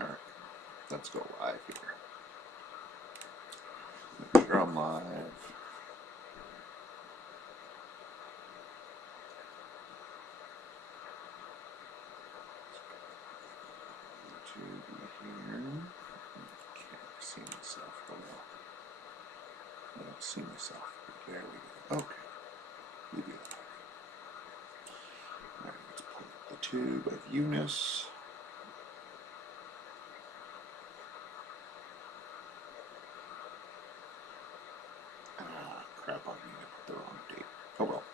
Alright, let's go live here. Make sure I'm live. Here. Can't see myself. Oh no. I don't see myself. There we go. Okay. Leave it. Alright, let's pull up the tube of Eunice. Crap, I need to put the wrong date. Oh well.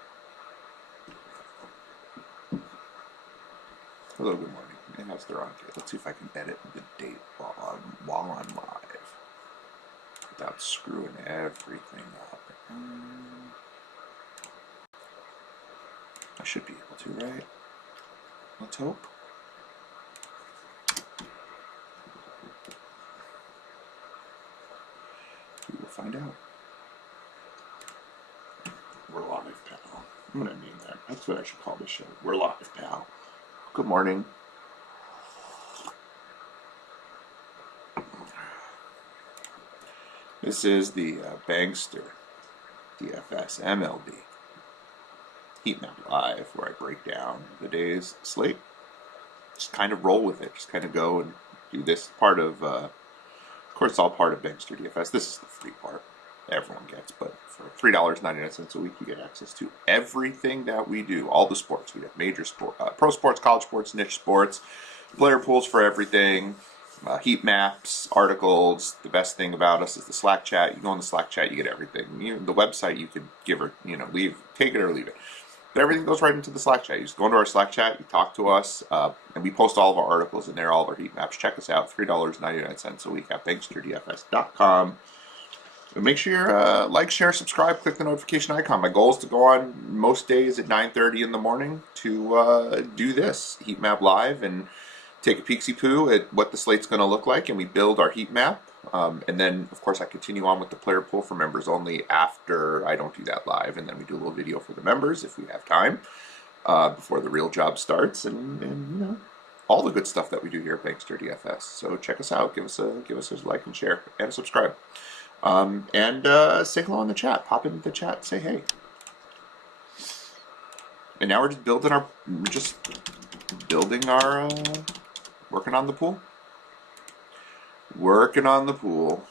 Hello, good morning. It has the wrong date. Let's see if I can edit the date while I'm live without screwing everything up. I should be able to, right? Let's hope. We will find out. We're live, pal. I'm gonna name that. That's what I should call this show. We're live, pal. Good morning. This is the Bankster DFS MLB Heat Map Live, where I break down the day's slate. Just kind of roll with it. Just kind of go and do this part of course, it's all part of Bankster DFS. This is the free part everyone gets, but for $3.99 a week, you get access to everything that we do, all the sports. We have major sport, pro sports, college sports, niche sports, player pools for everything, heat maps, articles. The best thing about us is the Slack chat. You go on the Slack chat, you get everything. The website, you could give or leave, take it or leave it. But everything goes right into the Slack chat. You just go into our Slack chat, you talk to us, and we post all of our articles in there, all of our heat maps. Check us out, $3.99 a week at banksterdfs.com. And make sure you like, share, subscribe, click the notification icon. My goal is to go on most days at 9:30 in the morning to do this heat map live and take a peeksy-poo at what the slate's going to look like, and we build our heat map. And then, of course, I continue on with the player pool for members only after I don't do that live, and then we do a little video for the members if we have time before the real job starts, and all the good stuff that we do here at Bankster DFS. So check us out. Give us a like and share and a subscribe. And say hello in the chat. Pop into the chat. Say hey. And now we're just building our working on the pool. Working on the pool.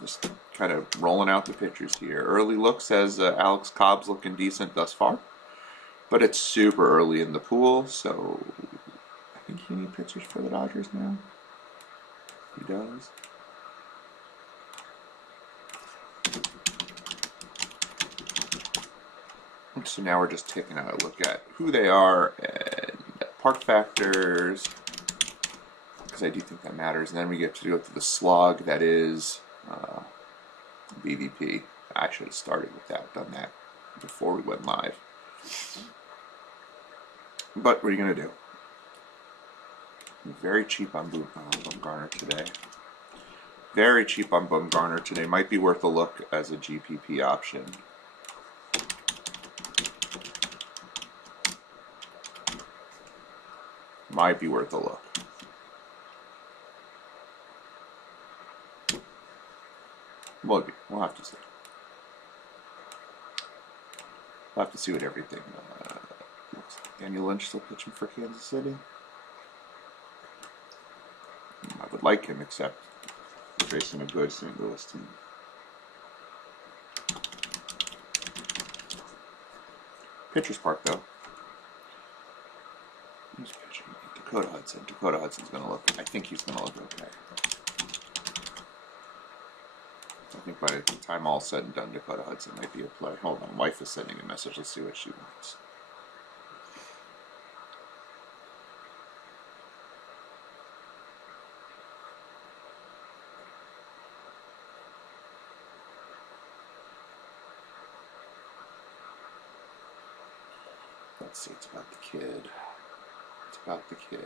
Just kind of rolling out the pictures here. Early look says Alex Cobb's looking decent thus far. But it's super early in the pool, so I think he needs pitchers for the Dodgers now. He does. So now we're just taking a look at who they are and park factors, because I do think that matters. And then we get to go to the slog that is BVP. I should have started with that, done that before we went live. But what are you going to do? Very cheap on Bumgarner today. Very cheap on Bumgarner today. Might be worth a look as a GPP option. Might be worth a look. We'll have to see. We'll have to see what everything looks like. Daniel Lynch still pitching for Kansas City. I would like him, except we're facing a good St. Louis team. Pitcher's Park, though. Who's pitching? Dakota Hudson. Dakota Hudson's going to look, I think he's going to look okay. I think by the time all's said and done, Dakota Hudson might be a play. Hold on, wife is sending a message. Let's see what she wants. Let's see, it's about the kid. It's about the kid.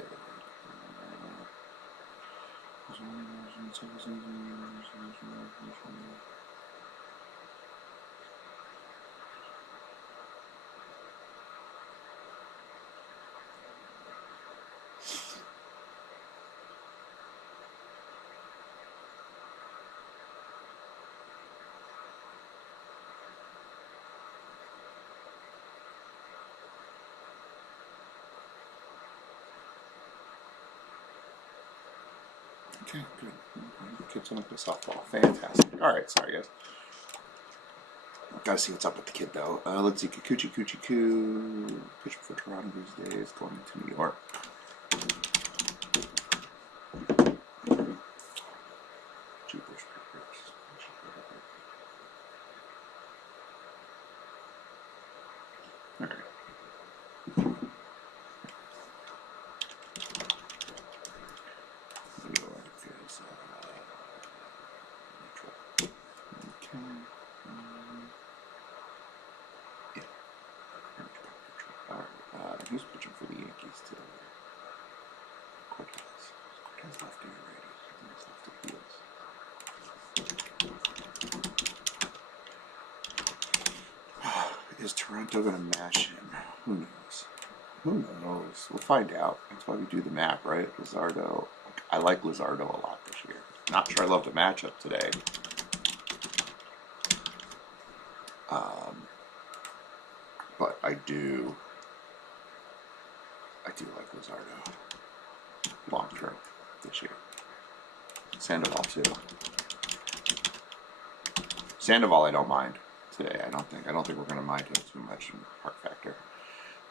Okay, good. Kid's gonna play softball. Fantastic. All right, sorry guys. Gotta see what's up with the kid though. Let's see, Kikuchi Coochie Coo, pitcher for Toronto these days, going to New York. Jeepers creepers. All right. New York is neutral. Okay. Yeah. Alright, who's pitching for the Yankees today? Cortez. Cortez lefty or righty? I think it's lefty he is. Is Toronto going to mash him? Who knows? Who knows? We'll find out. That's why we do the map, right? Lizardo. I like Lizardo a lot this year. Not sure I love the matchup today. But I do like Lizardo long term this year. Sandoval too. Sandoval I don't mind today. I don't think we're going to mind him too much in Park Factor.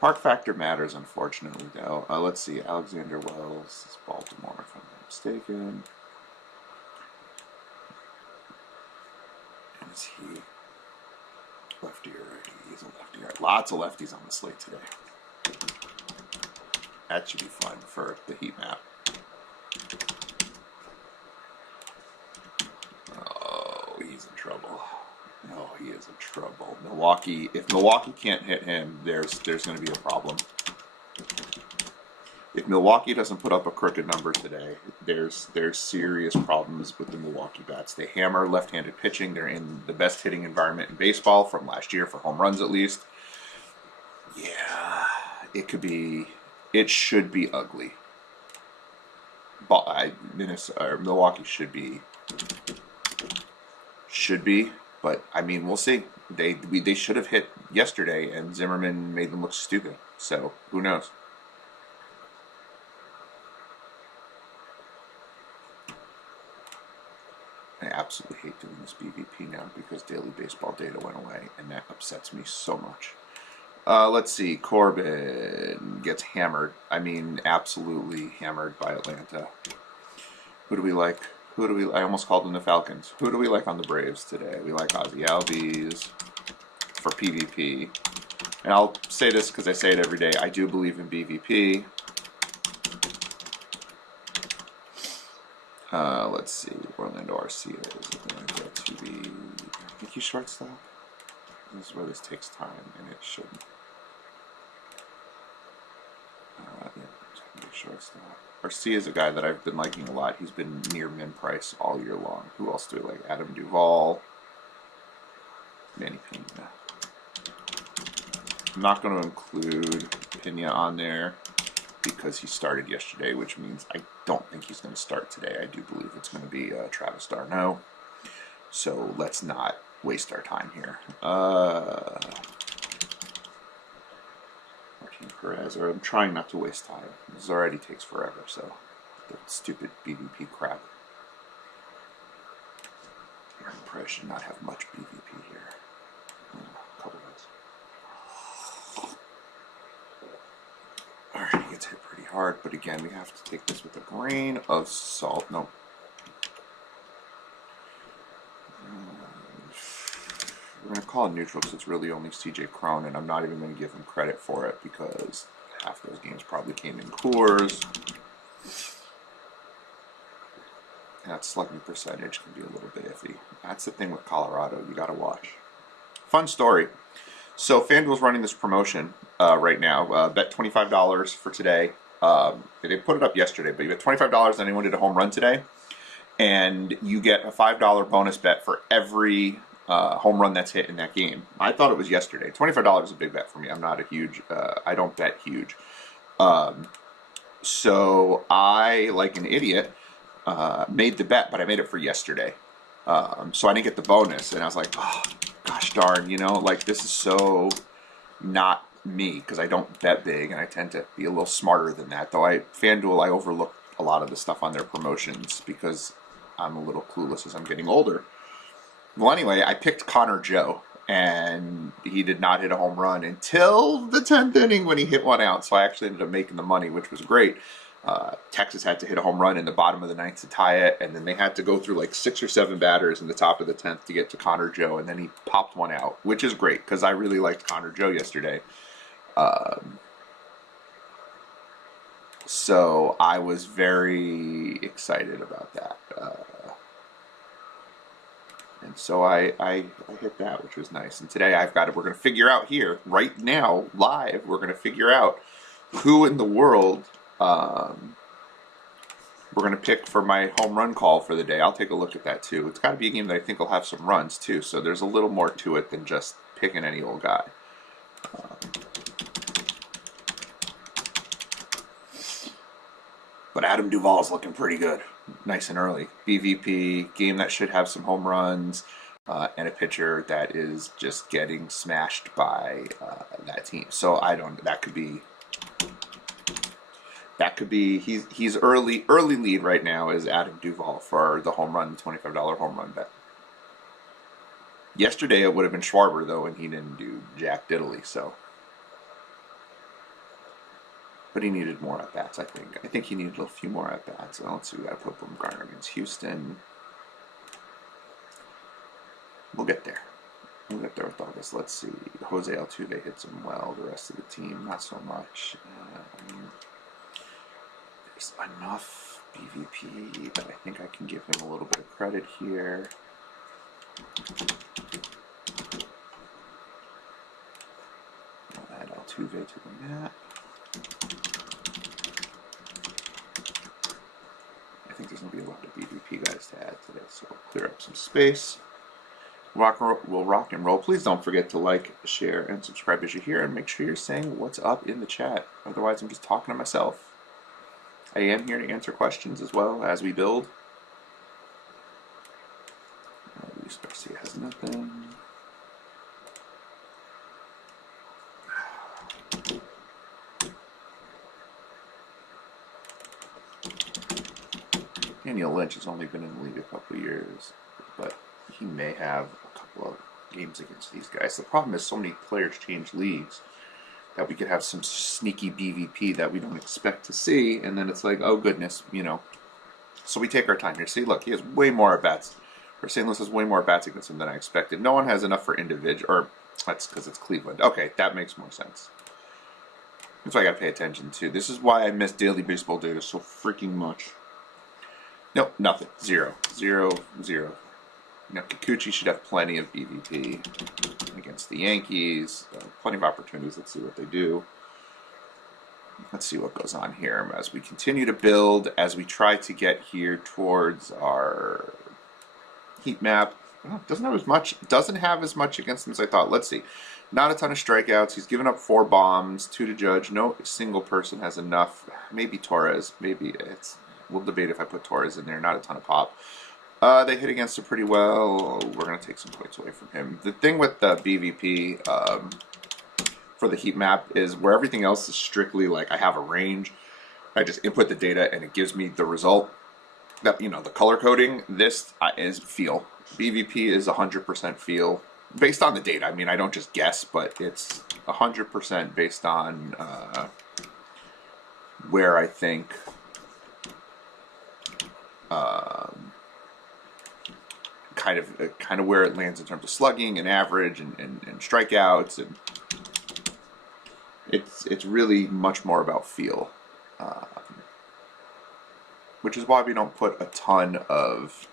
Park Factor matters, unfortunately, though. Let's see. Alexander Wells is Baltimore, if I'm not mistaken. And is he lefty or righty? He's a lefty. Right. Lots of lefties on the slate today. That should be fun for the heat map. Oh, he's in trouble. No, he is in trouble. Milwaukee. If Milwaukee can't hit him, there's going to be a problem. If Milwaukee doesn't put up a crooked number today, there's serious problems with the Milwaukee bats. They hammer left-handed pitching. They're in the best hitting environment in baseball from last year for home runs at least. Yeah, it should be ugly. Milwaukee should be, but I mean, we'll see. They should have hit yesterday, and Zimmerman made them look stupid. So who knows? I absolutely hate doing this BVP now because daily baseball data went away, and that upsets me so much. Let's see. Corbin gets hammered. I mean, absolutely hammered by Atlanta. Who do we like? I almost called them the Falcons. Who do we like on the Braves today? We like Ozzy Albies for PvP. And I'll say this because I say it every day. I do believe in BVP. Let's see. Orlando Arcia is Atlanta to be. I think he's shortstop. This is where this takes time, and it shouldn't. Yeah, shortstop. Arcia is a guy that I've been liking a lot. He's been near min price all year long. Who else do we like? Adam Duvall. Manny Pena. I'm not going to include Pena on there because he started yesterday, which means I don't think he's going to start today. I do believe it's going to be Travis d'Arnaud. So let's not waste our time here. Martin Perez, or I'm trying not to waste time. This already takes forever, so the stupid BVP crap. Aaron Perez should not have much BVP here. A couple of us. Alright, he gets hit pretty hard, but again, we have to take this with a grain of salt. Nope. We're going to call it neutral because it's really only CJ Cron, and I'm not even going to give him credit for it because half those games probably came in Coors. And that slugging percentage can be a little bit iffy. That's the thing with Colorado. You got to watch. Fun story. So FanDuel's running this promotion right now. Bet $25 for today. They put it up yesterday, but you bet $25 on anyone who did a home run today. And you get a $5 bonus bet for every home run that's hit in that game. I thought it was yesterday. $25 is a big bet for me. I'm not a huge, I don't bet huge. So I, like an idiot, made the bet, but I made it for yesterday. So I didn't get the bonus, and I was like, oh, gosh darn, like this is so not me, because I don't bet big, and I tend to be a little smarter than that. Though FanDuel, I overlook a lot of the stuff on their promotions because I'm a little clueless as I'm getting older. Well, anyway, I picked Connor Joe, and he did not hit a home run until the 10th inning when he hit one out. So I actually ended up making the money, which was great. Texas had to hit a home run in the bottom of the ninth to tie it, and then they had to go through like 6 or 7 batters in the top of the 10th to get to Connor Joe, and then he popped one out, which is great because I really liked Connor Joe yesterday. So I was very excited about that. And so I hit that, which was nice. And today we're going to figure out here, right now, live, we're going to figure out who in the world we're going to pick for my home run call for the day. I'll take a look at that too. It's got to be a game that I think will have some runs too, so there's a little more to it than just picking any old guy. But Adam Duvall's looking pretty good, nice and early. BVP, game that should have some home runs, and a pitcher that is just getting smashed by that team. So that could be he's early lead right now is Adam Duvall for the home run, the $25 home run bet. Yesterday it would have been Schwarber though, and he didn't do jack diddly, so. But he needed more at-bats, I think. I think he needed a few more at-bats. Well, let's see, we got to put Bumgarner against Houston. We'll get there. We'll get there with all this. Let's see. Jose Altuve hits him well. The rest of the team, not so much. There's enough BVP that I think I can give him a little bit of credit here. I'll add Altuve to the map. I think there's going to be a lot of BVP guys to add today, so we'll clear up some space. We'll rock and roll. Please don't forget to like, share, and subscribe as you're here, and make sure you're saying what's up in the chat. Otherwise, I'm just talking to myself. I am here to answer questions as well as we build. Luis Garcia has nothing. Daniel Lynch has only been in the league a couple of years, but he may have a couple of games against these guys. The problem is so many players change leagues that we could have some sneaky BVP that we don't expect to see, and then it's like, oh goodness, you know. So we take our time here. See, look, he has way more at-bats. Or St. Louis has way more at-bats against him than I expected. No one has enough for individual, or that's because it's Cleveland. Okay, that makes more sense. That's what I got to pay attention to. This is why I miss daily baseball data so freaking much. Nope, nothing. Zero. Now, Kikuchi should have plenty of BVP against the Yankees. Plenty of opportunities. Let's see what they do. Let's see what goes on here as we continue to build, as we try to get here towards our heat map. Well, doesn't have as much against him as I thought. Let's see. Not a ton of strikeouts. He's given up 4 bombs, 2 to Judge. No single person has enough. Maybe Torres. Maybe it's. We'll debate if I put Torres in there. Not a ton of pop. They hit against him pretty well. We're going to take some points away from him. The thing with the BVP for the heat map is where everything else is strictly like I have a range. I just input the data and it gives me the result. That, you know, the color coding, this is feel. BVP is 100% feel. Based on the data. I mean, I don't just guess, but it's 100% based on where I think kind of where it lands in terms of slugging and average and strikeouts, and it's really much more about feel, which is why we don't put a ton of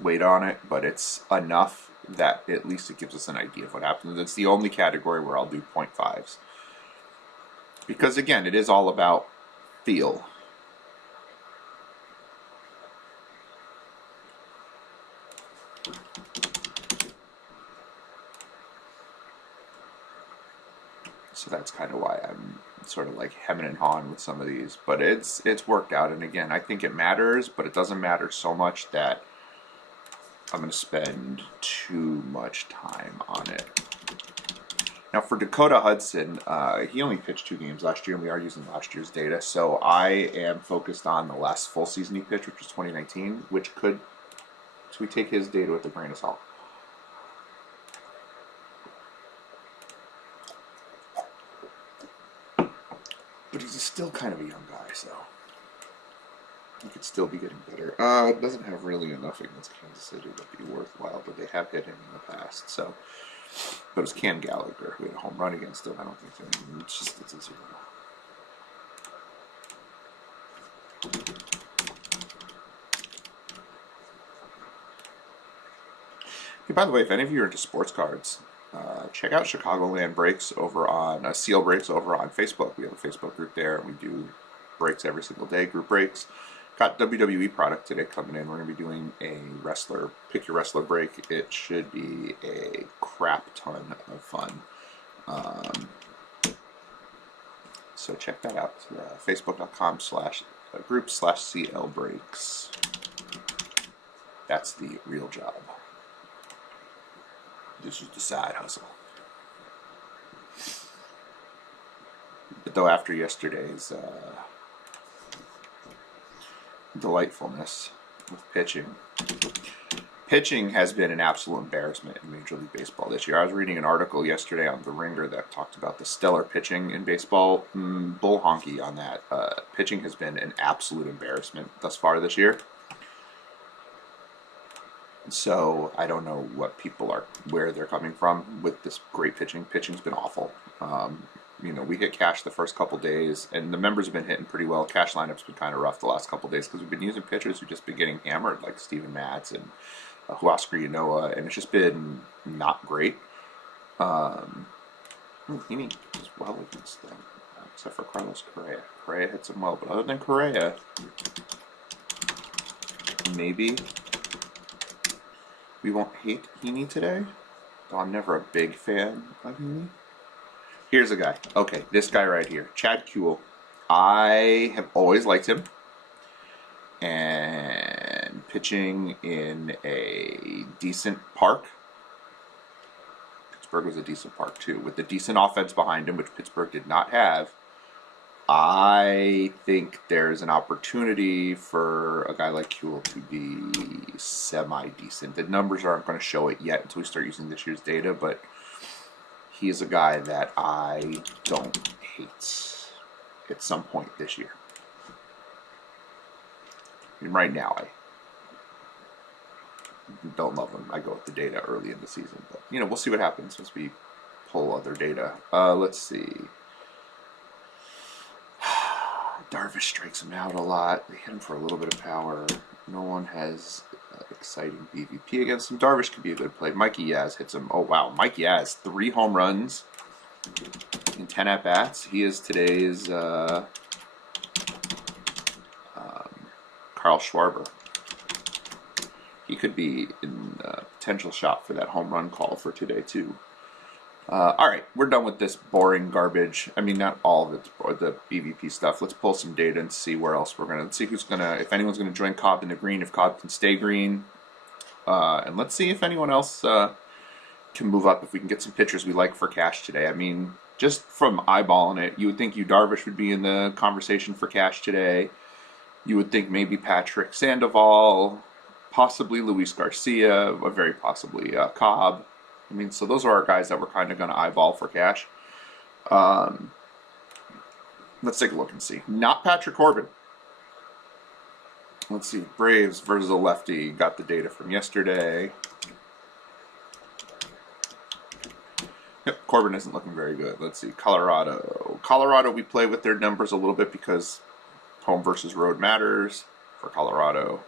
weight on it, but it's enough that at least it gives us an idea of what happens. It's the only category where I'll do 0.5s. Because again, it is all about feel. So that's kind of why I'm sort of like hemming and hawing with some of these. But it's worked out, and again, I think it matters, but it doesn't matter so much that I'm going to spend too much time on it. Now for Dakota Hudson, he only pitched 2 games last year, and we are using last year's data. So I am focused on the last full season he pitched, which was 2019, which could, so we take his data with a grain of salt. But he's still kind of a young guy, so he could still be getting better. It doesn't have really enough against Kansas City to be worthwhile, but they have hit him in the past, so. But it was Cam Gallagher who had a home run against him. I don't think it's a 0. Hey, by the way, if any of you are into sports cards, check out Chicagoland Breaks over on Seal Breaks over on Facebook. We have a Facebook group there, and we do breaks every single day, group breaks. Got WWE product today coming in. We're going to be doing a wrestler, pick your wrestler break. It should be a crap ton of fun. So check that out. Facebook.com/group/CL Breaks. That's the real job. This is the side hustle. But though after yesterday's delightfulness with pitching. Pitching has been an absolute embarrassment in Major League Baseball this year. I was reading an article yesterday on The Ringer that talked about the stellar pitching in baseball. Bull honky on that. Pitching has been an absolute embarrassment thus far this year. So I don't know what people are, where they're coming from with this great pitching. Pitching's been awful. You know, we hit cash the first couple days, and the members have been hitting pretty well. Cash lineup's been kind of rough the last couple days because we've been using pitchers who've just been getting hammered, like Steven Matz and Huascar Ynoa, and it's just been not great. Heaney does well against them, except for Carlos Correa. Correa hits him well, but other than Correa, maybe we won't hate Heaney today, though I'm never a big fan of Heaney. Here's a guy. Okay, this guy right here, Chad Kuhl. I have always liked him. And pitching in a decent park. Pittsburgh was a decent park too, with a decent offense behind him, which Pittsburgh did not have. I think there's an opportunity for a guy like Kuhl to be semi-decent. The numbers aren't going to show it yet until we start using this year's data, but he is a guy that I don't hate at some point this year. I mean, right now, I don't love him. I go with the data early in the season, but you know, we'll see what happens once we pull other data. Let's see. Darvish strikes him out a lot. They hit him for a little bit of power. No one has exciting BVP against him. Darvish could be a good play. Mikey Yaz hits him. Oh, wow. Mike Yaz, 3 home runs in 10 at-bats. He is today's Carl Schwarber. He could be in a potential shot for that home run call for today, too. All right, we're done with this boring garbage. I mean, not all of it, the BVP stuff. Let's pull some data and see where else we're going to, let's see who's going to, if anyone's going to join Cobb in the green, if Cobb can stay green. And let's see if anyone else can move up, if we can get some pitchers we like for cash today. I mean, just from eyeballing it, you would think Darvish would be in the conversation for cash today. You would think maybe Patrick Sandoval, possibly Luis Garcia, very possibly Cobb. I mean, so those are our guys that we're kind of going to eyeball for cash. Let's take a look and see. Not Patrick Corbin. Let's see. Braves versus a lefty. Got the data from yesterday. Yep, Corbin isn't looking very good. Let's see. Colorado. Colorado, we play with their numbers a little bit because home versus road matters for Colorado.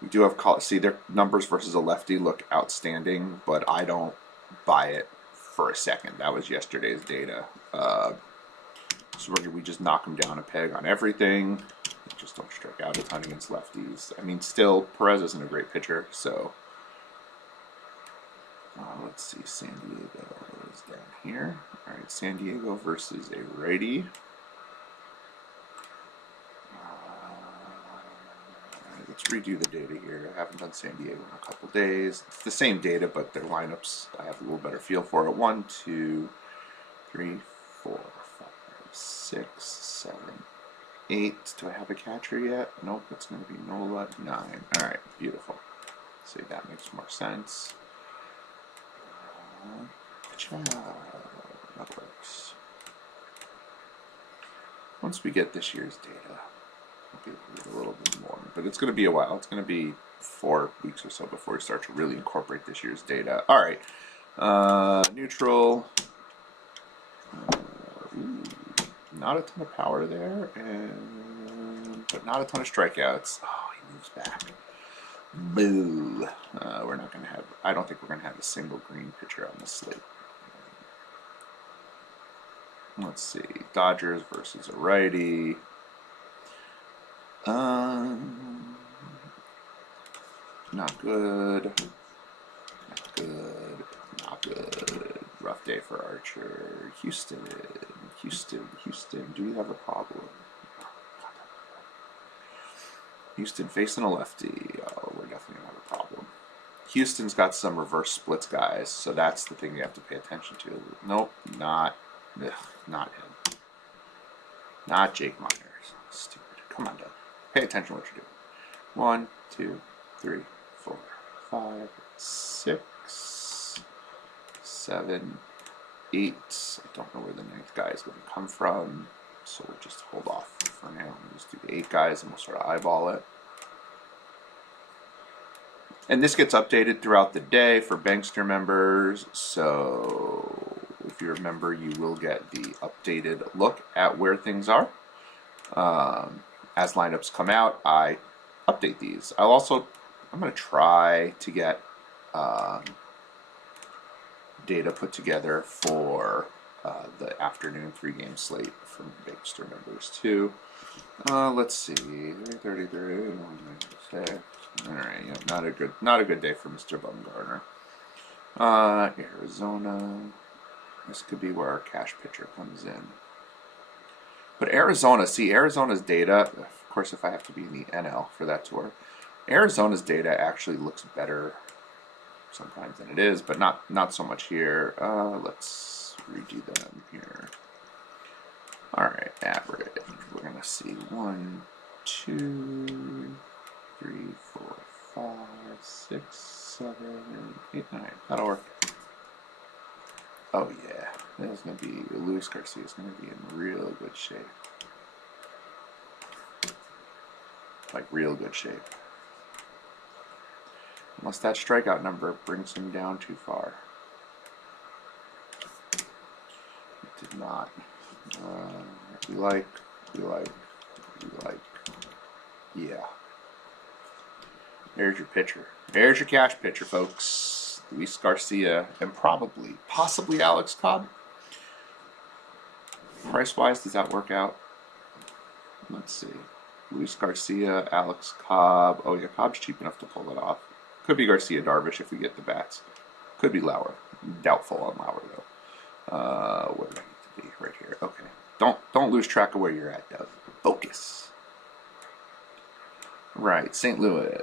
We do have, see, their numbers versus a lefty look outstanding, but I don't buy it for a second. That was yesterday's data. So we just knock them down a peg on everything. They just don't strike out a ton against lefties. I mean, still, Perez isn't a great pitcher, so. Let's see, San Diego is down here. All right, San Diego versus a righty. Let's redo the data here. I haven't done San Diego in a couple days. It's the same data, but their lineups I have a little better feel for it. 1, 2, 3, 4, 5, 6, 7, 8. Do I have a catcher yet? Nope, it's going to be Nola. 9. Alright, beautiful. See, that makes more sense. That works. Once we get this year's data, we'll get a little bit more. But it's going to be a while. It's going to be 4 weeks or so before we start to really incorporate this year's data. Alright. Neutral. Not a ton of power there, but not a ton of strikeouts. Oh, he moves back. Boo. We're not going to have, I don't think we're going to have a single green pitcher on the slate. Let's see. Dodgers versus a righty. Not good. Not good. Not good. Rough day for Archer. Houston. Do we have a problem? Houston facing a lefty. Oh, we're definitely going to have a problem. Houston's got some reverse splits guys, so that's the thing you have to pay attention to. Nope, not him. Not Jake Myers. Stupid. Come on, Doug. Pay attention to what you're doing. 1, 2, 3, 4, 5, 6, 7, 8. I don't know where the 9th guy is going to come from, so we'll just hold off for now. We'll just do the 8 guys and we'll sort of eyeball it. And this gets updated throughout the day for Bankster members, so if you're a member, you will get the updated look at where things are. As lineups come out, I update these. I'm going to try to get data put together for the afternoon 3-game slate from Bankster members too. Let's see, 33. All right, yeah, not a good day for Mr. Bumgarner. Arizona. This could be where our cash pitcher comes in. But Arizona, see, Arizona's data, of course, if I have to be in the NL for that to work, Arizona's data actually looks better sometimes than it is, but not so much here. Let's redo them here. All right, average. We're gonna see 1, 2, 3, 4, 5, 6, 7, 8, 9. That'll work. Oh yeah, that's gonna be Luis Garcia is gonna be in real good shape. Like real good shape. Unless that strikeout number brings him down too far. It did not. We like. Yeah. There's your pitcher. There's your cash pitcher, folks. Luis Garcia and possibly Alex Cobb. Price-wise, does that work out? Let's see. Luis Garcia, Alex Cobb. Oh yeah, Cobb's cheap enough to pull it off. Could be Garcia Darvish if we get the bats. Could be Lauer. Doubtful on Lauer though. Where do I need to be? Right here. Okay. Don't lose track of where you're at, Doug. Focus. Right, St. Louis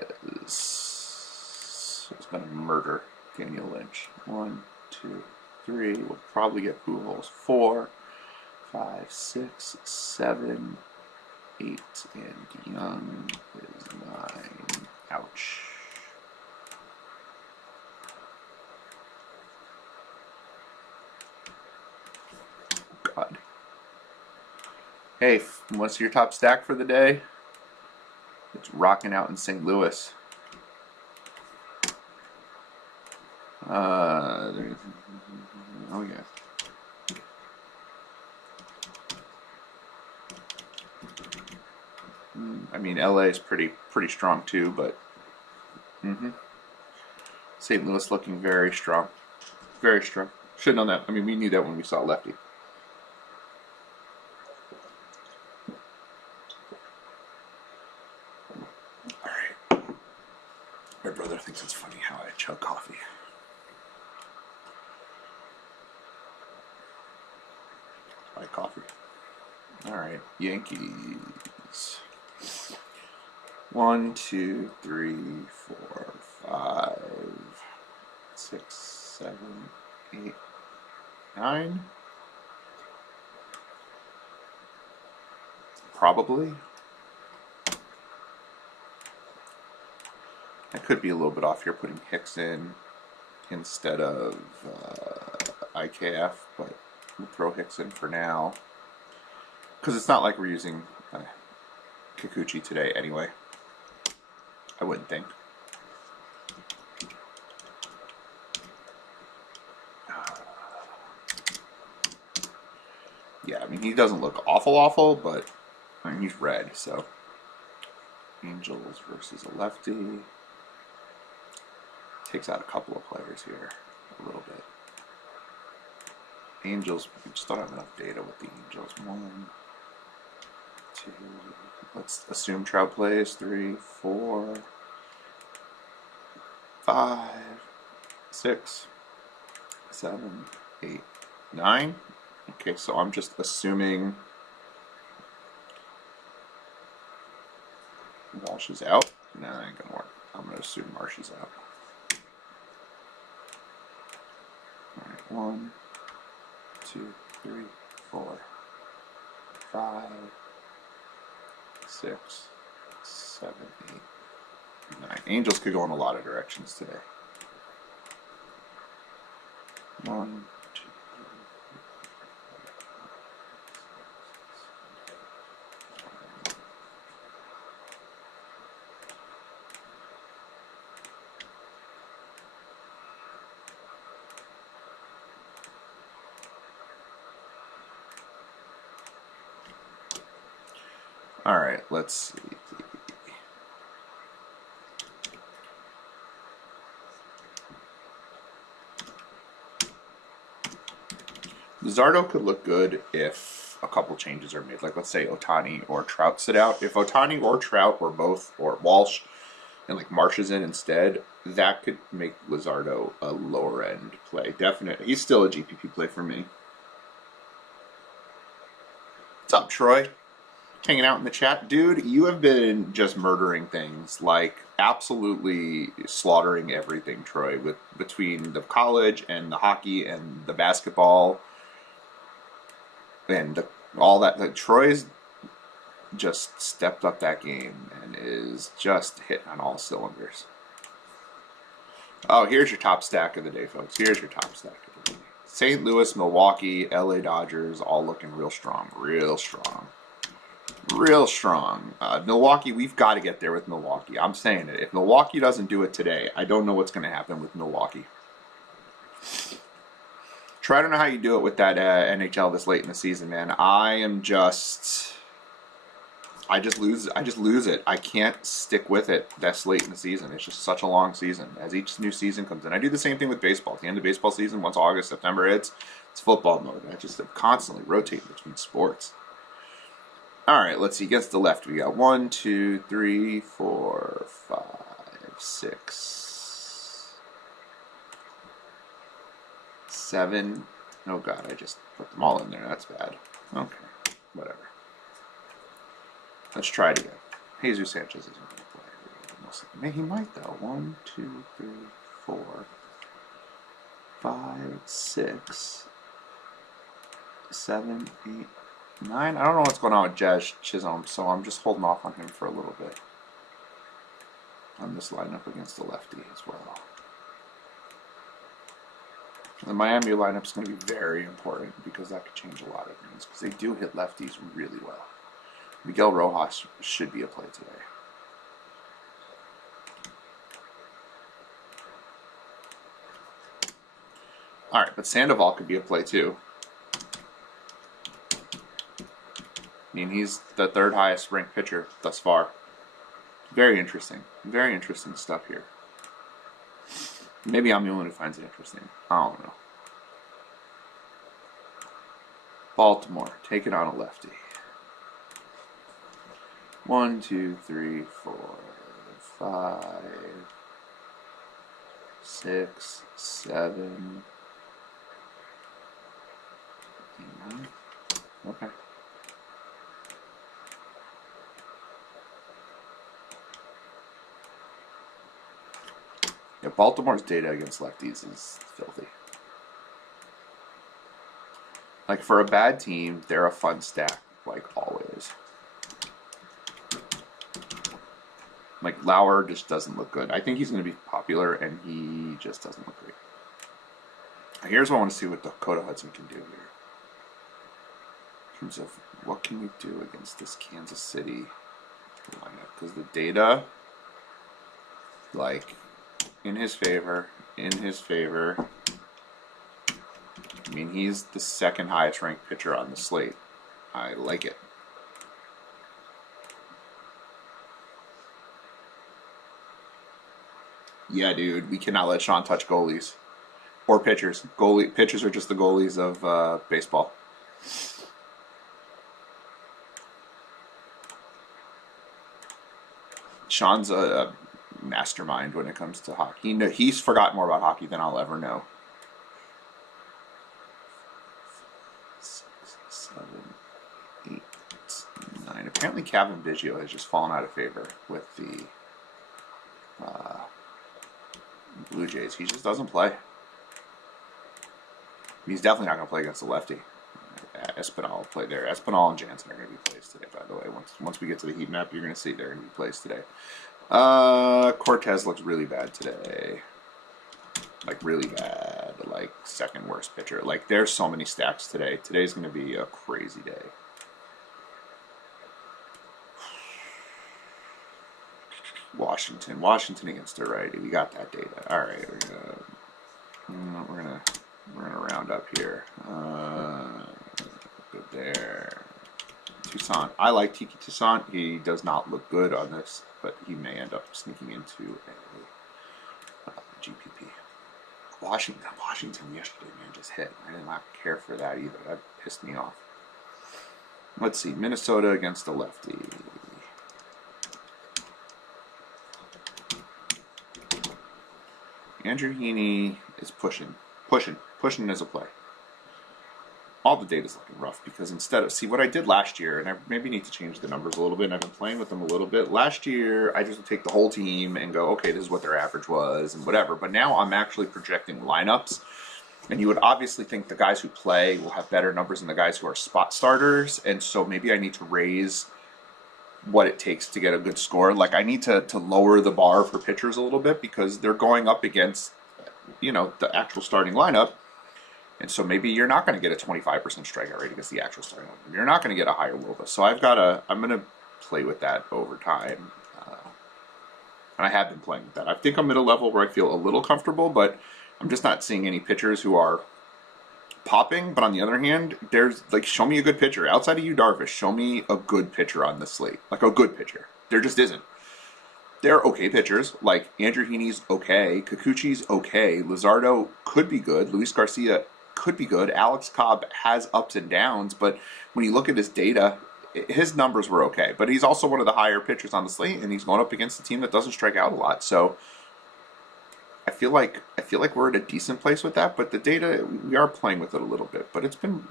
is going to murder Daniel Lynch. 1, 2, 3. We'll probably get Pujols. 4, 5, 6, 7, 8, and Young is 9. Ouch. God. Hey, what's your top stack for the day? It's rocking out in St. Louis. Oh yeah. I mean, LA is pretty strong too, but St. Louis looking very strong. Very strong. Should have known that. I mean, we knew that when we saw Lefty. Alright. My brother thinks it's funny how I chug coffee. Buy coffee. Alright, Yankees. 1, 2, 3, 4, 5, 6, 7, 8, 9. probably. I could be a little bit off here putting Hicks in instead of IKF, but we'll throw Hicks in for now. Because it's not like we're using Kikuchi today anyway. I wouldn't think. Yeah, I mean, he doesn't look awful, but I mean, he's red, so. Angels versus a lefty. Takes out a couple of players here, a little bit. Angels, we just don't have enough data with the Angels. 1, 2, let's assume Trout plays. 3, 4, 5, 6, 7, 8, 9. Okay, so I'm just assuming Walsh is out. No, that ain't gonna work. I'm gonna assume Marsh is out. Alright, 1, 2, 3, 4, 5, 6, 7, 8, 9. Angels could go in a lot of directions today. 1, 2, 3, 4. All right, let's see. Luzardo could look good if a couple changes are made. Like, let's say Ohtani or Trout sit out. If Ohtani or Trout or both, or Walsh and like Marsh is in instead, that could make Luzardo a lower end play. Definitely. He's still a GPP play for me. What's up, Troy? Hanging out in the chat. Dude, you have been just murdering things, like absolutely slaughtering everything, Troy, with between the college and the hockey and the basketball and all that. Like, Troy's just stepped up that game and is just hitting on all cylinders. Oh, here's your top stack of the day, folks. Here's your top stack of the day. St. Louis, Milwaukee, LA Dodgers, all looking real strong. Real strong. Real strong. Milwaukee, we've got to get there with Milwaukee. I'm saying it. If Milwaukee doesn't do it today, I don't know what's going to happen with Milwaukee. Troy, I don't know how you do it with that NHL this late in the season, man. I just lose it. I can't stick with it this late in the season. It's just such a long season. As each new season comes in, I do the same thing with baseball. At the end of baseball season, once August, September hits, it's football mode. I just constantly rotate between sports. All right, let's see. Against the left, we got 1, 2, 3, 4, 5, 6, 7. Oh God, I just put them all in there. That's bad. Okay, whatever. Let's try it again. Jesus Sanchez isn't going to play. Maybe he might though. 1, 2, 3, 4, 5, 6, 7, 8, 9. I don't know what's going on with Jazz Chisholm, so I'm just holding off on him for a little bit. On this lineup against the lefty as well. The Miami lineup is going to be very important because that could change a lot of things because they do hit lefties really well. Miguel Rojas should be a play today. All right, but Sandoval could be a play too. I mean, he's the third highest ranked pitcher thus far. Very interesting stuff here. Maybe I'm the only one who finds it interesting. I don't know. Baltimore taking on a lefty. 1, 2, 3, 4, 5, 6, 7, 8, 9. Okay. Yeah, Baltimore's data against lefties is filthy. Like, for a bad team, they're a fun stack, like always. Like, Lauer just doesn't look good. I think he's going to be popular, and he just doesn't look great. Here's what I want to see what Dakota Hudson can do here. In terms of what can we do against this Kansas City lineup? Because the data, like, in his favor. I mean, he's the second highest ranked pitcher on the slate. I like it. Yeah, dude, we cannot let Sean touch goalies or pitchers. Pitchers are just the goalies of baseball. Sean's a mastermind when it comes to hockey. He's forgotten more about hockey than I'll ever know. 6, 7, 8, 9. Apparently, Kevin Biggio has just fallen out of favor with the Blue Jays. He just doesn't play. He's definitely not going to play against the lefty. Espinal will play there. Espinal and Jansen are going to be plays today, by the way. Once we get to the heat map, you're going to see they're going to be plays today. Cortez looks really bad today. Like, really bad. Like, second worst pitcher. Like, there's so many stacks today. Today's going to be a crazy day. Washington against the righty. We got that data. All right, we're gonna round up here. Good there. Toussaint. I like Tiki Toussaint. He does not look good on this, but he may end up sneaking into a GPP. Washington yesterday, man, just hit. I did not care for that either. That pissed me off. Let's see. Minnesota against the lefty. Andrew Heaney is pushing as a play. All the data's looking rough because instead of, see what I did last year, and I maybe need to change the numbers a little bit, and I've been playing with them a little bit. Last year, I just would take the whole team and go, okay, this is what their average was and whatever. But now I'm actually projecting lineups, and you would obviously think the guys who play will have better numbers than the guys who are spot starters, and so maybe I need to raise what it takes to get a good score. Like, I need to lower the bar for pitchers a little bit because they're going up against, you know, the actual starting lineup. And so maybe you're not going to get a 25% strikeout rate against the actual starting lineup. You're not going to get a higher WOBA. So I'm going to play with that over time. And I have been playing with that. I think I'm at a level where I feel a little comfortable, but I'm just not seeing any pitchers who are popping. But on the other hand, there's, like, show me a good pitcher. Outside of you, Darvish, show me a good pitcher on the slate. Like, a good pitcher. There just isn't. They're okay pitchers. Like, Andrew Heaney's okay. Kikuchi's okay. Luzardo could be good. Luis Garcia could be good. Alex Cobb has ups and downs, but when you look at his data, his numbers were okay. But he's also one of the higher pitchers on the slate, and he's going up against a team that doesn't strike out a lot. So I feel like we're at a decent place with that, but the data, we are playing with it a little bit, but it's been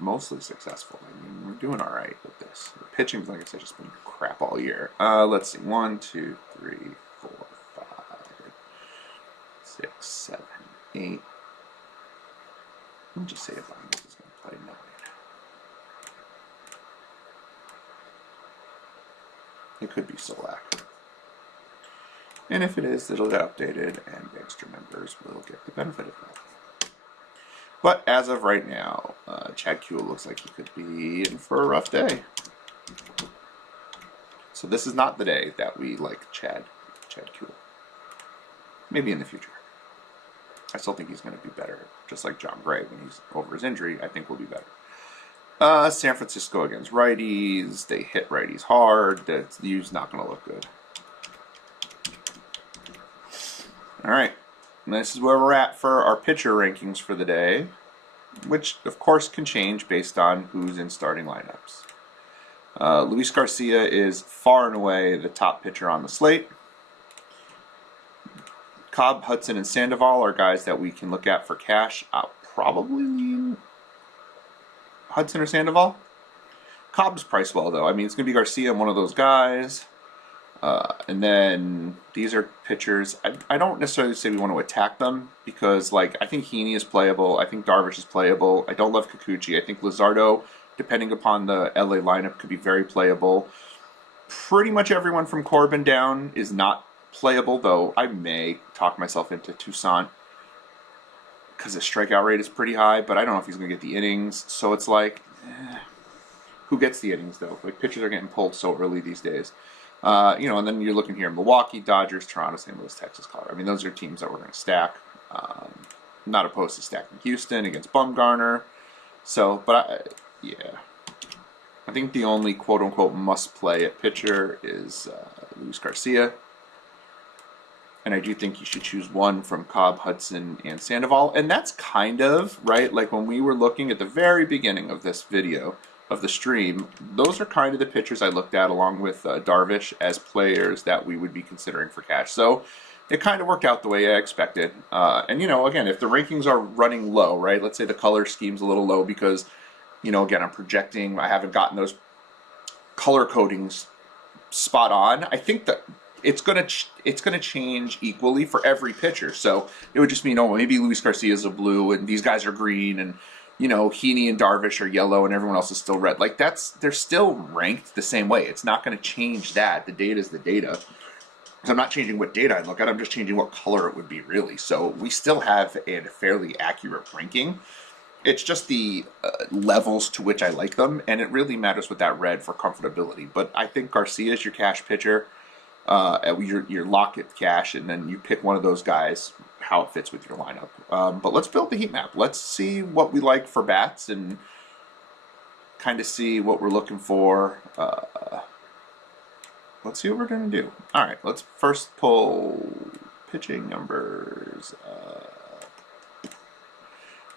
mostly successful. I mean, we're doing all right with this. The pitching, like I said, just been crap all year. Let's see. 1, 2, 3, 4, 5, 6, 7, 8. Let me just say if I'm just going to play 9. It could be Solak. And if it is, it'll get updated, and Bankster members will get the benefit of that. But as of right now, Chad Kuhl looks like he could be in for a rough day. So this is not the day that we like Chad Kuhl. Maybe in the future. I still think he's going to be better, just like John Gray when he's over his injury. I think we'll be better. San Francisco against righties. They hit righties hard. The U's not going to look good. All right. And this is where we're at for our pitcher rankings for the day, which, of course, can change based on who's in starting lineups. Luis Garcia is far and away the top pitcher on the slate. Cobb, Hudson, and Sandoval are guys that we can look at for cash. I'll probably lean Hudson or Sandoval. Cobb's priced well, though. I mean, it's going to be Garcia and one of those guys. And then these are pitchers. I don't necessarily say we want to attack them because, like, I think Heaney is playable. I think Darvish is playable. I don't love Kikuchi. I think Luzardo, depending upon the LA lineup, could be very playable. Pretty much everyone from Corbin down is not playable, though I may talk myself into Toussaint because his strikeout rate is pretty high, but I don't know if he's going to get the innings. So it's like, who gets the innings, though? Like, pitchers are getting pulled so early these days. And then you're looking here, Milwaukee, Dodgers, Toronto, St. Louis, Texas, Colorado. I mean, those are teams that we're going to stack. Not opposed to stacking Houston against Bumgarner. So, but I think the only quote-unquote must-play at pitcher is Luis Garcia. And I do think you should choose one from Cobb, Hudson, and Sandoval. And that's kind of, right, like when we were looking at the very beginning of this video, of the stream, those are kind of the pitchers I looked at along with Darvish as players that we would be considering for cash. So it kind of worked out the way I expected. And, again, if the rankings are running low, right, let's say the color scheme's a little low because, again, I'm projecting, I haven't gotten those color codings spot on. I think that it's gonna change equally for every pitcher. So it would just mean, maybe Luis Garcia is a blue and these guys are green, and Heaney and Darvish are yellow and everyone else is still red. Like they're still ranked the same way. It's not going to change that. The data is the data. So I'm not changing what data I look at. I'm just changing what color it would be really. So we still have a fairly accurate ranking. It's just the levels to which I like them, and it really matters with that red for comfortability. But I think Garcia is your cash pitcher. Your lock at cash, and then you pick one of those guys, how it fits with your lineup. But let's build the heat map. Let's see what we like for bats and kind of see what we're looking for. Let's see what we're going to do. All right, let's first pull pitching numbers.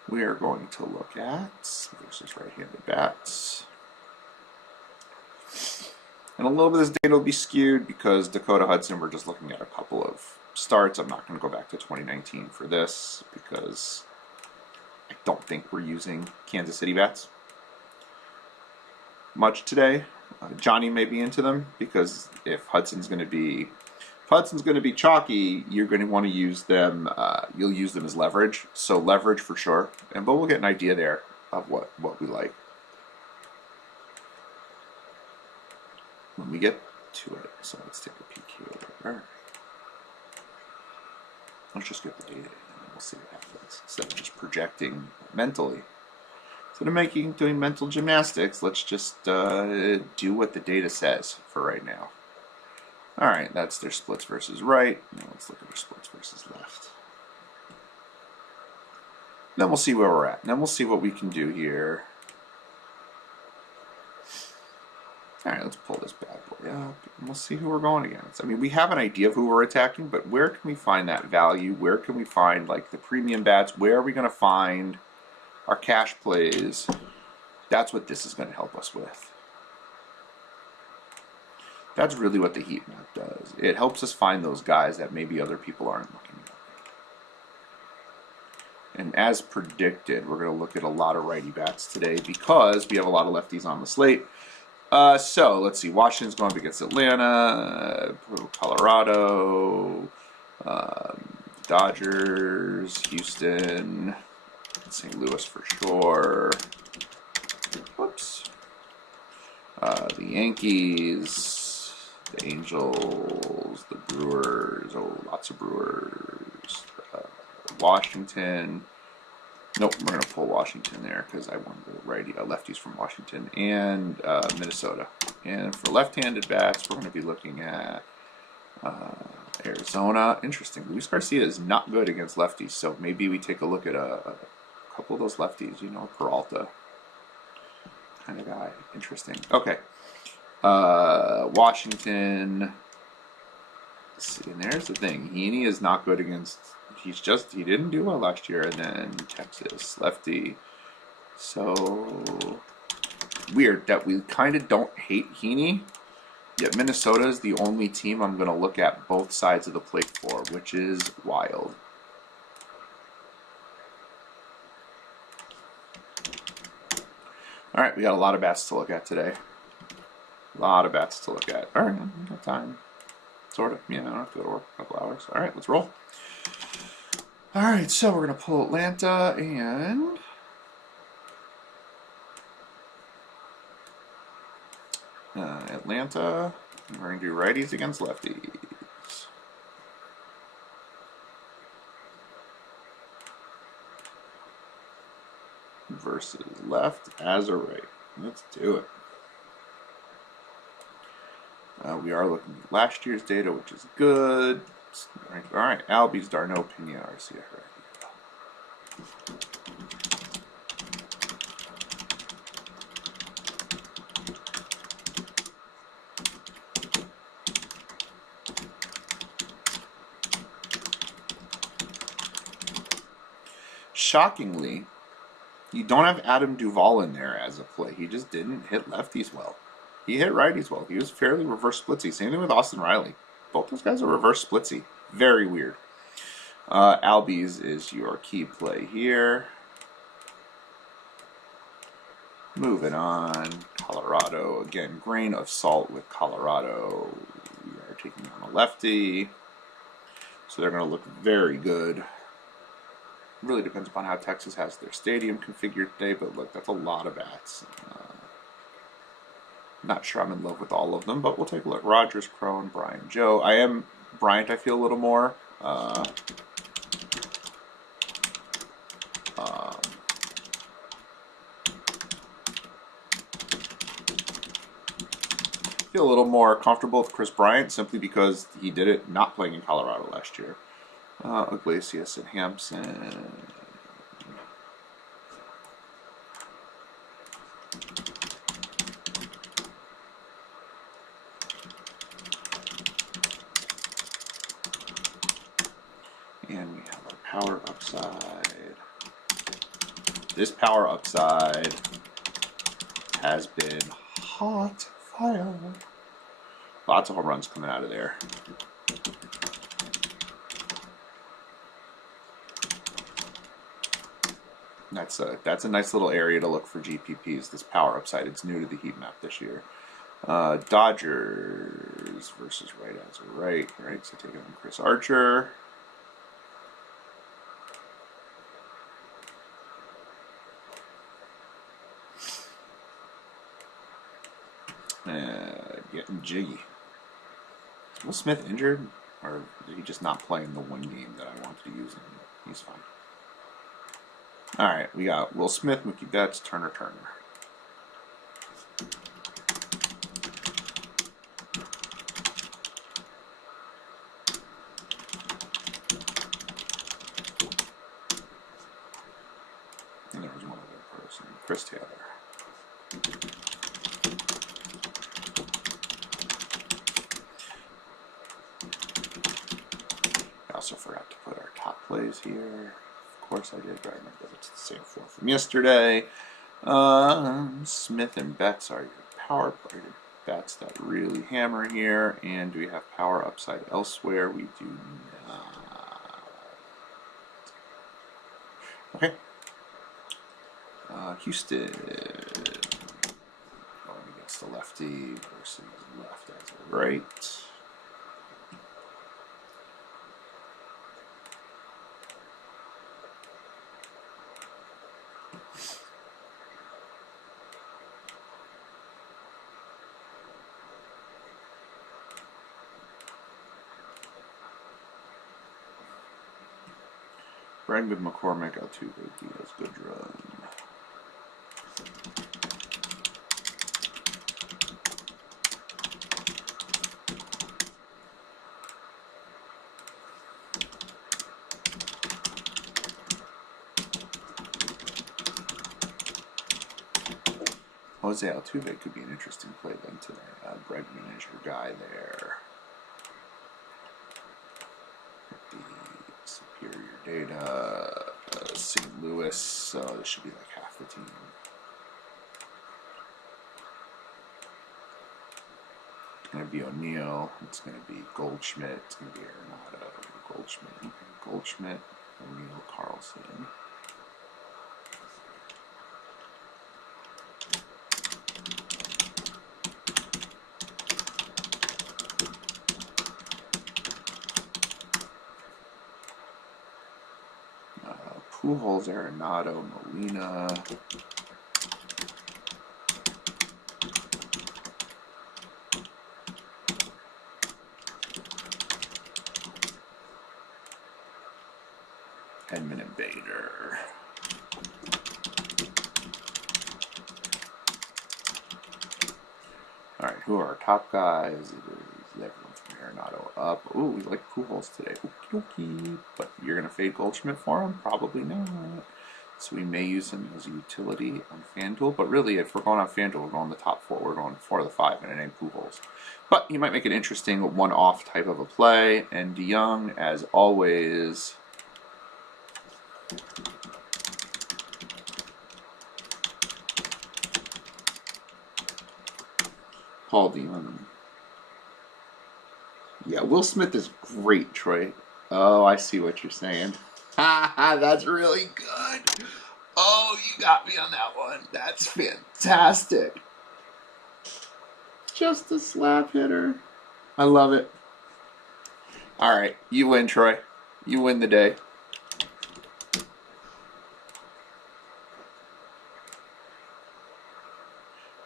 We are going to look at versus right-handed bats. And a little bit of this data will be skewed because Dakota Hudson, we're just looking at a couple of starts. I'm not going to go back to 2019 for this because I don't think we're using Kansas City bats much today. Johnny may be into them because if Hudson's going to be chalky, you're going to want to use them. You'll use them as leverage. So leverage for sure. But we'll get an idea there of what we like when we get to it. So let's take a peek here. Let's just get the data and then we'll see what happens. Instead of just projecting mentally. Instead of doing mental gymnastics, let's just do what the data says for right now. Alright, that's their splits versus right. Now let's look at their splits versus left. Then we'll see where we're at. And then we'll see what we can do here. Alright, let's pull this bad boy up and we'll see who we're going against. I mean, we have an idea of who we're attacking, but where can we find that value? Where can we find like the premium bats? Where are we going to find our cash plays? That's what this is going to help us with. That's really what the heat map does. It helps us find those guys that maybe other people aren't looking at. And as predicted, we're going to look at a lot of righty bats today because we have a lot of lefties on the slate. So let's see. Washington's going up against Atlanta, Colorado, Dodgers, Houston, St. Louis for sure. Whoops. The Yankees, the Angels, the Brewers. Oh, lots of Brewers. Washington. Nope, we're going to pull Washington there because I want the righty lefties from Washington and Minnesota. And for left-handed bats, we're going to be looking at Arizona. Interesting. Luis Garcia is not good against lefties, so maybe we take a look at a couple of those lefties. Peralta kind of guy. Interesting. Okay. Washington. Let's see, and there's the thing. Heaney is not good against. He didn't do well last year. And then Texas lefty. So weird that we kind of don't hate Heaney, yet Minnesota is the only team I'm going to look at both sides of the plate for, which is wild. All right, we got a lot of bats to look at today. A lot of bats to look at. All right, we got time. Sort of. Yeah, I don't have to go to work a couple hours. All right, let's roll. All right, so we're going to pull Atlanta and Atlanta. We're going to do righties against lefties. Versus left as a right. Let's do it. We are looking at last year's data, which is good. All right, Albies, Darno, Pena, RCA. Shockingly, you don't have Adam Duvall in there as a play. He just didn't hit lefties well. He hit righties well. He was fairly reverse splitsy. Same thing with Austin Riley. Both those guys are reverse splitsy. Very weird. Albies is your key play here. Moving on. Colorado. Again, grain of salt with Colorado. We are taking on a lefty. So they're going to look very good. Really depends upon how Texas has their stadium configured today, but look, that's a lot of bats. Not sure I'm in love with all of them, but we'll take a look. Rogers, Crone, Bryant, Joe. I am Bryant, I feel a little more. Feel a little more comfortable with Chris Bryant simply because he did it not playing in Colorado last year. Iglesias and Hampson. And we have our power upside. This power upside has been hot fire. Lots of home runs coming out of there. That's a nice little area to look for GPPs. This power upside. It's new to the heat map this year. Dodgers versus right as a right. So taking on Chris Archer. Getting jiggy. Is Will Smith injured? Or is he just not playing the one game that I wanted to use him? He's fine. Alright, we got Will Smith, Mookie Betts, Turner. And there was one other person, Chris Taylor. I also forgot to put our top plays here. Of course I did, but I remember it's the same four from yesterday. Smith and Betts are your power player bats that really hammer here. And do we have power upside elsewhere? We do not. Okay. Houston going against the lefty versus left as a right. Bregman, McCormick, Altuve, Diaz, Goodrun. Jose Altuve could be an interesting play then today. Bregman is your guy there. Superior data, St. Louis, so this should be like half the team. It's going to be O'Neill, it's going to be Goldschmidt, it's going to be Arenado, Goldschmidt, O'Neill, Carlson. Pujols, Arenado, Molina. Bader. All right, who are our top guys? It is everyone from Arenado up. Ooh, we like Pujols today. Okie dokie. But you're going to fade Goldschmidt for him? Probably not. So we may use him as a utility on FanDuel. But really, if we're going on FanDuel, we're going the top 4. We're going 4 of the 5, and it ain't Pujols. But you might make an interesting one-off type of a play. And DeYoung, as always... Paul DeYoung. Yeah, Will Smith is great, Troy. Oh, I see what you're saying. That's really good. Oh, you got me on that one. That's fantastic. Just a slap hitter. I love it. All right, you win, Troy. You win the day.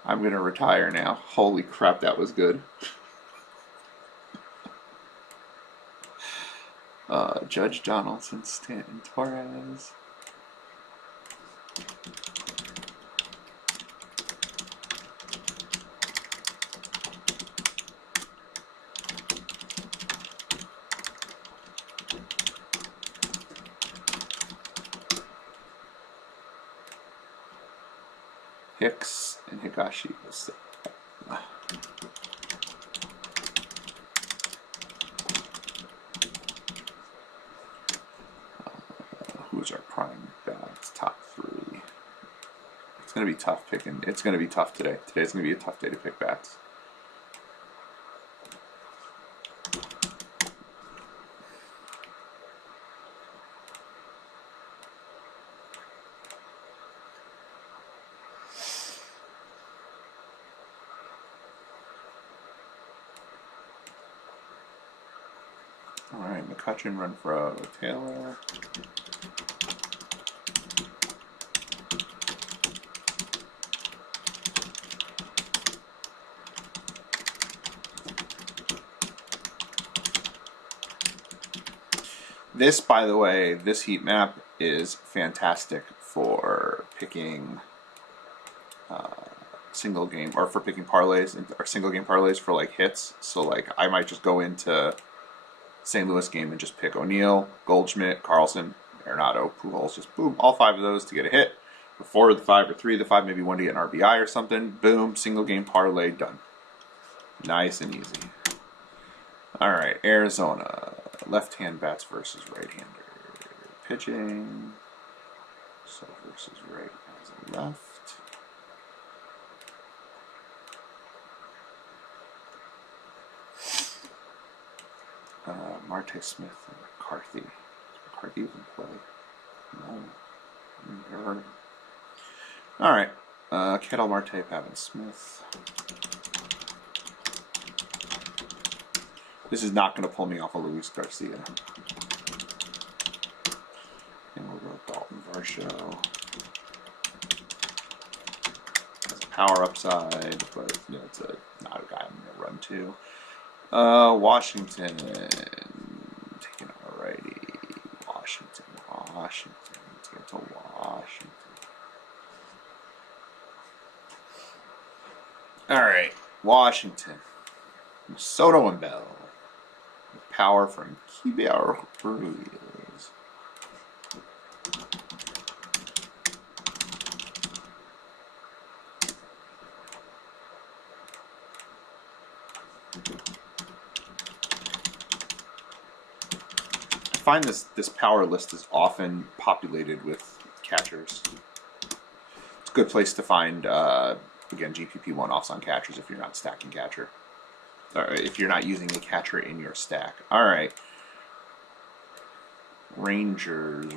I'm going to retire now. Holy crap, that was good. Judge Donaldson, Stanton, Torres. Hicks and Higashi. Who's our prime bats? Top 3. It's going to be tough picking. It's going to be tough today. Today's going to be a tough day to pick bats. All right, McCutcheon, Renfroe, Taylor. This, by the way, this heat map is fantastic for picking single game, or for picking parlays, or single game parlays for like hits. So like I might just go into St. Louis game and just pick O'Neill, Goldschmidt, Carlson, Arenado, Pujols, just boom, all 5 of those to get a hit. 4 of the 5 or 3 of the 5, maybe 1 to get an RBI or something. Boom, single game parlay, done. Nice and easy. All right, Arizona. Left-hand bats versus right-hander. Pitching. So versus right as a left. Marte Smith and McCarthy. Is McCarthy even play? No. Never heard of him. All right. Kettle, Marte, Pavin Smith. This is not going to pull me off of Luis Garcia. And we'll go Dalton Varsho. Has a power upside, but you know, it's not a guy I'm going to run to. Washington. Taking a righty. Washington. Let's get to Washington. All right. Washington. Soto and Bell. Power from Keibert Ruiz. I find this power list is often populated with catchers. It's a good place to find again GPP one-offs on catchers if you're not stacking catcher. Or if you're not using a catcher in your stack. All right. Rangers.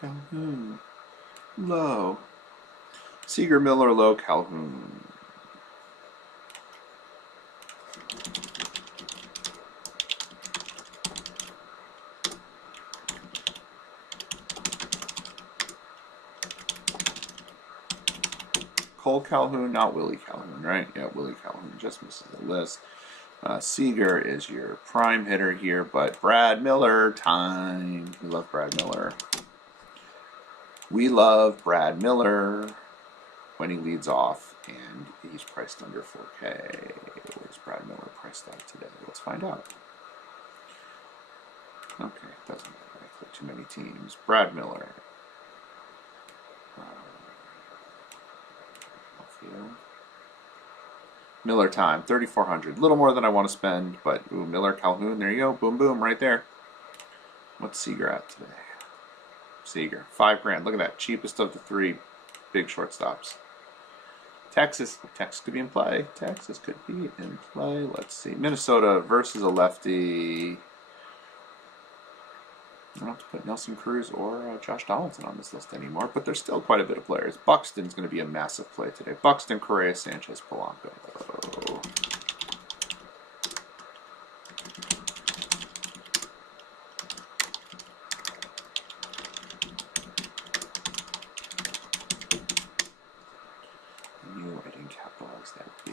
Calhoun. Low. Seager, Miller, Low, Calhoun. Cole Calhoun, not Willie Calhoun, right? Yeah, Willie Calhoun just misses the list. Seager is your prime hitter here, but Brad Miller time. We love Brad Miller. We love Brad Miller when he leads off, and he's priced under 4K. Where's Brad Miller priced at today? Let's find out. Okay, doesn't matter. I click too many teams. Brad Miller. Miller time, 3,400. A little more than I want to spend, but ooh, Miller, Calhoun, there you go. Boom, boom, right there. What's Seager at today? Seager, $5,000. Look at that, cheapest of the three big shortstops. Texas could be in play. Texas could be in play. Let's see, Minnesota versus a lefty. I don't have to put Nelson Cruz or Josh Donaldson on this list anymore, but there's still quite a bit of players. Buxton's going to be a massive play today. Buxton, Correa, Sanchez, Polanco. I didn't capitalize that B.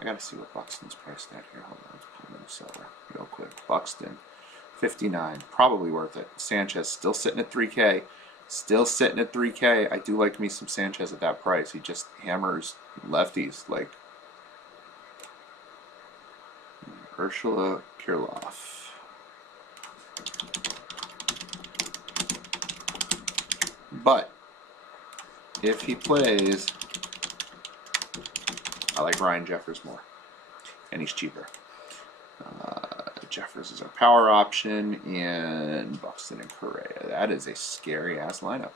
I got to see what Buxton's priced at here. Hold on, let's pull Minnesota real quick. Buxton. 59, probably worth it. Sanchez still sitting at 3K. Still sitting at 3K. I do like me some Sanchez at that price. He just hammers lefties like Ursula Kirloff. But if he plays, I like Ryan Jeffers more. And he's cheaper. Jeffers is our power option, and Buxton and Correa. That is a scary-ass lineup.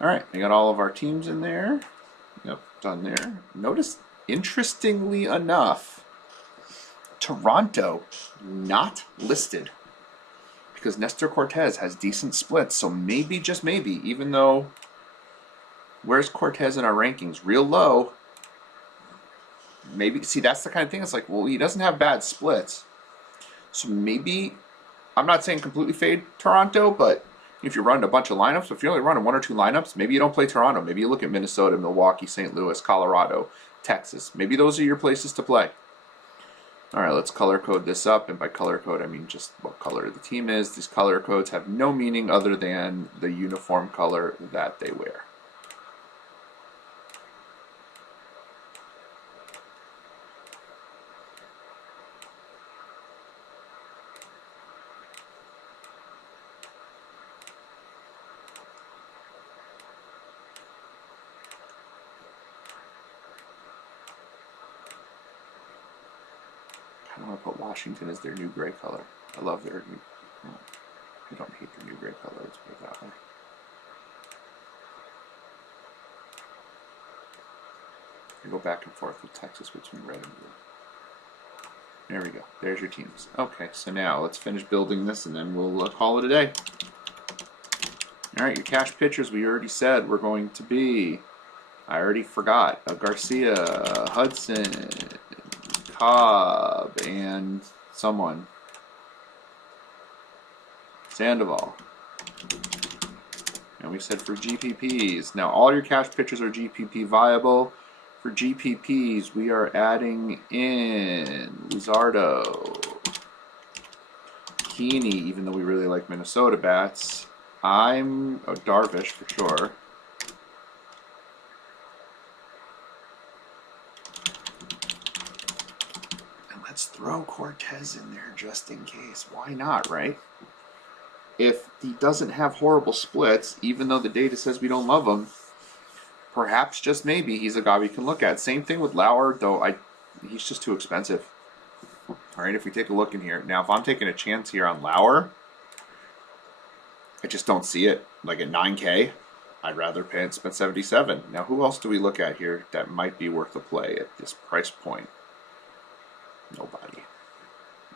All right, we got all of our teams in there. Yep, done there. Notice, interestingly enough, Toronto not listed because Nestor Cortez has decent splits, so maybe, just maybe, even though, where's Cortez in our rankings? Real low. Maybe, see, that's the kind of thing. It's like, well, he doesn't have bad splits. So maybe, I'm not saying completely fade Toronto, but if you're running a bunch of lineups, if you're only running one or two lineups, maybe you don't play Toronto. Maybe you look at Minnesota, Milwaukee, St. Louis, Colorado, Texas. Maybe those are your places to play. All right, let's color code this up. And by color code, I mean just what color the team is. These color codes have no meaning other than the uniform color that they wear. I want to put Washington as their new gray color. I love their new. Well, I don't hate their new gray color. Let's put it that way. I go back and forth with Texas between red and blue. There we go. There's your teams. Okay, so now let's finish building this, and then we'll call it a day. All right, your cash pitchers. We already said we're going to be. I already forgot. Garcia, Hudson, Cobb, and someone. Sandoval. And we said for GPPs. Now all your cash pitchers are GPP viable. For GPPs, we are adding in Luzardo, Heaney, even though we really like Minnesota bats. I'm Darvish for sure. Let's throw Cortez in there just in case. Why not, right? If he doesn't have horrible splits, even though the data says we don't love him, perhaps just maybe he's a guy we can look at. Same thing with Lauer, though he's just too expensive. All right, if we take a look in here. Now, if I'm taking a chance here on Lauer, I just don't see it. Like at 9K, I'd rather pay and spend 77. Now, who else do we look at here that might be worth a play at this price point? Nobody.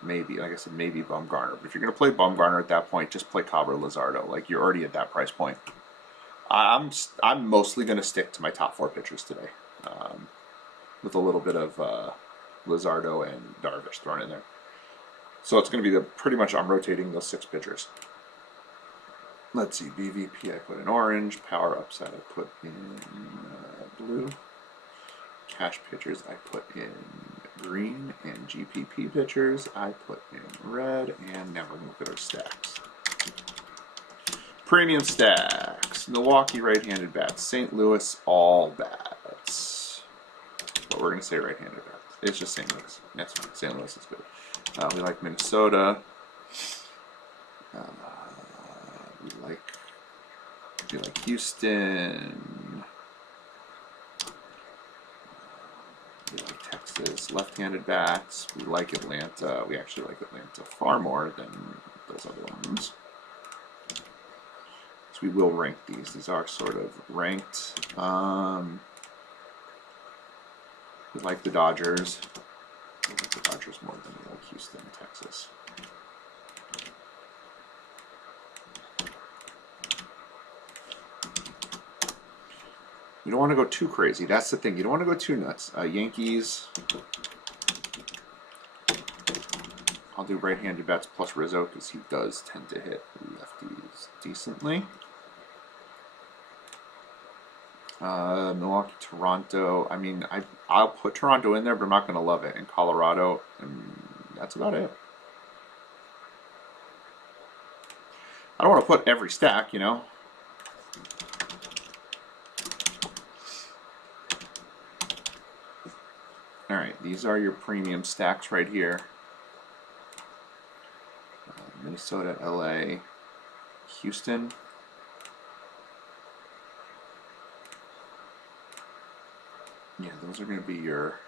Maybe, like I said, maybe Bumgarner. But if you're going to play Bumgarner at that point, just play Cobb or Luzardo. Like, you're already at that price point. I'm mostly going to stick to my top four pitchers today, with a little bit of Luzardo and Darvish thrown in there. So it's going to be pretty much I'm rotating those 6 pitchers. Let's see, BVP I put in orange, power upside I put in blue. Cash pitchers I put in green, and GPP pitchers I put in red, and now we're going to look at our stacks. Premium stacks. Milwaukee right-handed bats. St. Louis all bats. But we're going to say right-handed bats. It's just St. Louis. That's fine. St. Louis is good. We like Minnesota. We like Houston. We like Texas. Left-handed bats. We like Atlanta. We actually like Atlanta far more than those other ones. So we will rank these. These are sort of ranked. We like the Dodgers. We like the Dodgers more than we like Houston, Texas. You don't want to go too crazy. That's the thing. You don't want to go too nuts. Yankees. I'll do right-handed bats plus Rizzo because he does tend to hit lefties decently. Milwaukee, Toronto. I mean, I'll put Toronto in there, but I'm not going to love it. And Colorado, and that's about it. I don't want to put every stack, you know. All right, these are your premium stacks right here. Minnesota, LA, Houston. Yeah, those are going to be your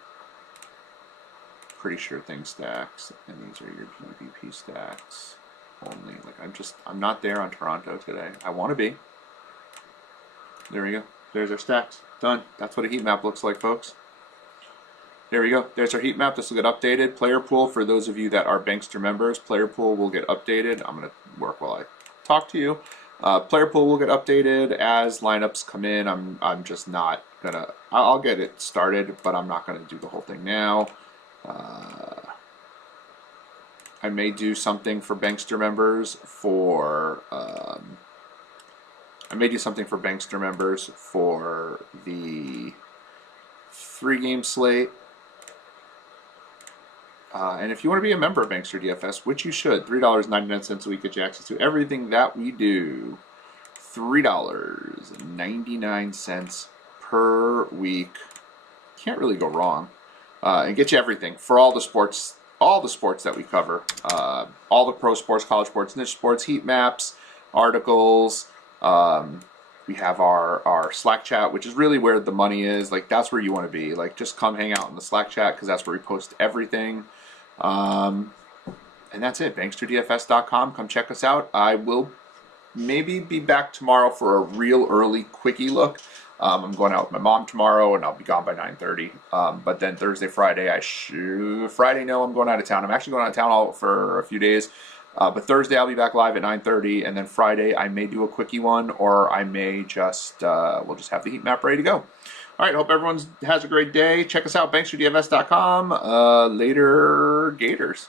pretty sure thing stacks, and these are your PvP stacks only. Like I'm not there on Toronto today. I want to be. There we go. There's our stacks. Done. That's what a heat map looks like, folks. There we go. There's our heat map. This will get updated. Player pool, for those of you that are Bankster members, player pool will get updated. I'm going to work while I talk to you. Player pool will get updated as lineups come in. I'm just not going to... I'll get it started, but I'm not going to do the whole thing now. I may do something for Bankster members for... I may do something for Bankster members for the 3-game slate. And if you want to be a member of Bankster DFS, which you should, $3.99 a week gets you access to everything that we do. $3.99 per week. Can't really go wrong. And get you everything for all the sports that we cover. All the pro sports, college sports, niche sports, heat maps, articles. We have our Slack chat, which is really where the money is. Like, that's where you want to be. Like, just come hang out in the Slack chat because that's where we post everything. And that's it. BanksterDFS.com. Come check us out. I will maybe be back tomorrow for a real early quickie look. I'm going out with my mom tomorrow, and I'll be gone by 9:30. But then Thursday, Friday, Friday, no, I'm going out of town. I'm actually going out of town for a few days. But Thursday I'll be back live at 9:30, and then Friday I may do a quickie one, or I may just we'll just have the heat map ready to go. All right, hope everyone has a great day. Check us out, banksterdfs.com. Later, Gators.